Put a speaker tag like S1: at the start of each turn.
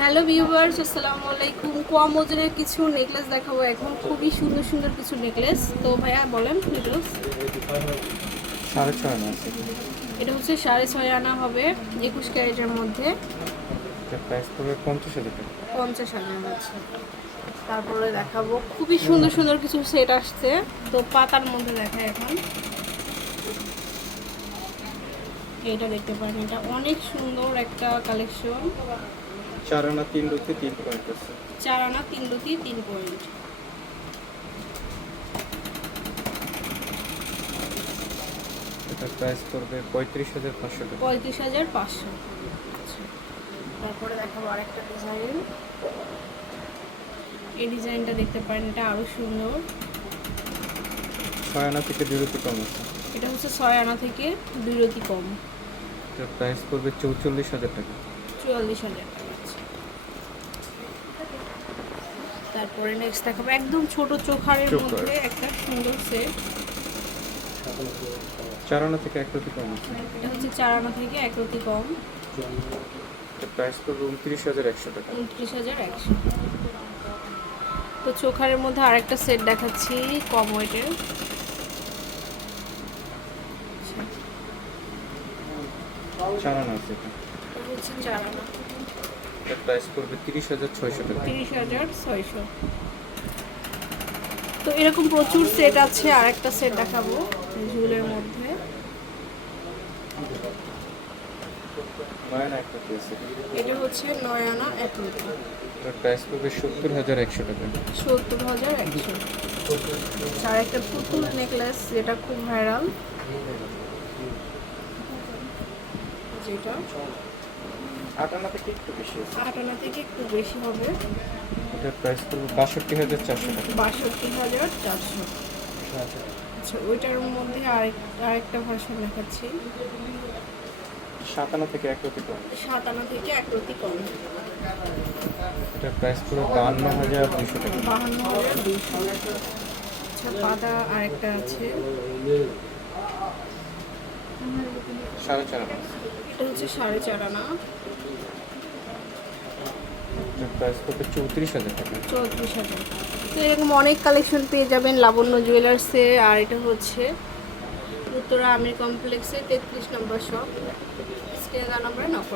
S1: Hello viewers আসসালামু আলাইকুম। কম ওজনের কিছু নেকলেস দেখাবো এখন। খুবই সুন্দর সুন্দর কিছু নেকলেস তো ভাইয়া বলেন নেকলেস
S2: সাড়ে ছয় আনা
S1: এটা হচ্ছে সাড়ে ছয় আনা হবে একুশ ক্যারেটের মধ্যে।
S2: প্রাইস পড়বে পঞ্চাশ হাজার টাকা।
S1: পঞ্চাশ হাজার আছে তারপরে দেখাবো খুবই সুন্দর সুন্দর কিছু সেট আসছে। তো পাতার মধ্যে দেখায় এখন। এইটা দেখতে পারেন এটা অনেক সুন্দর একটা কালেকশন
S2: চার আনা তিন রুটি তিন পয়েন্ট আছে।
S1: চার আনা তিন রুটি তিন পয়েন্ট।
S2: এটা প্রাইস পড়বে পঁয়ত্রিশ হাজার পাঁচশো টাকা।
S1: পঁয়ত্রিশ হাজার পাঁচশো। তারপরে দেখাবো আরেকটা ডিজাইন এই ডিজাইনটা দেখতে পারেন এটা আরও সুন্দর।
S2: ছয় আনা থেকে দুই রুটি কম আছে।
S1: এটা হচ্ছে ছয় আনা থেকে দুই রতি কম।
S2: এটার প্রাইস পড়বে চৌচল্লিশ হাজার টাকা।
S1: চুয়াল্লিশ হাজার টাকা আছে। তারপরে নেক্সট দেখাবো। একদম ছোট চোখারের
S2: চোখার।
S1: মধ্যে একটা সুন্দর সেট
S2: চার আনা থেকে এক রুটি কম
S1: এটা হচ্ছে চার আনা থেকে এক রতি কম।
S2: প্রাইস পড়বে উনত্রিশ হাজার একশো টাকা।
S1: উনত্রিশ হাজার একশো। তো চোখারের মধ্যে আরেকটা সেট দেখাচ্ছি কম ওয়েটের
S2: চার আনা আছে এটা।
S1: হচ্ছে
S2: এটার প্রাইস পড়বে তিরিশ হাজার ছয়শো টাকা।
S1: তিরিশ হাজার ছয়শো। তো এরকম প্রচুর সেট আছে আর একটা সেট দেখাবো ঝুলের মধ্যে। এটা হচ্ছে নয় আনা এক রুটি
S2: এটার প্রাইস পড়বে সত্তর হাজার একশো টাকা।
S1: সত্তর হাজার একশো। আর একটা পুতুল নেকলেস যেটা খুব ভাইরাল যেটা
S2: আট আনা থেকে একটু বেশি আছে
S1: আট আনা থেকে একটু বেশি হবে?
S2: এটার প্রাইস পড়বে বাষট্টি হাজার চারশো টাকা।
S1: বাষট্টি হাজার চারশো। আচ্ছা। ওইটার মধ্যে আরেক আরেকটা ভার্সন দেখাচ্ছি।
S2: সাত আনা থেকে এক রুটি কম।
S1: সাত আনা থেকে এক রতি কম।
S2: এটার প্রাইস পড়বে বাহান্ন হাজার দুশো টাকা।
S1: বাহান্ন হাজার আচ্ছা পাতা আরেকটা আছে।
S2: সাড়ে চার আনা।
S1: এটা হচ্ছে সাড়ে চার আনা।
S2: প্রাইস পড়বে চৌত্রিশ হাজার টাকা।
S1: চৌত্রিশ হাজার। তো এরকম অনেক কালেকশন পেয়ে যাবেন লাবণ্য জুয়েলার্সে, আর এটা হচ্ছে উত্তরা আমির কমপ্লেক্সে তেত্রিশ নম্বর শপ স্ক্রিনে নম্বরে নক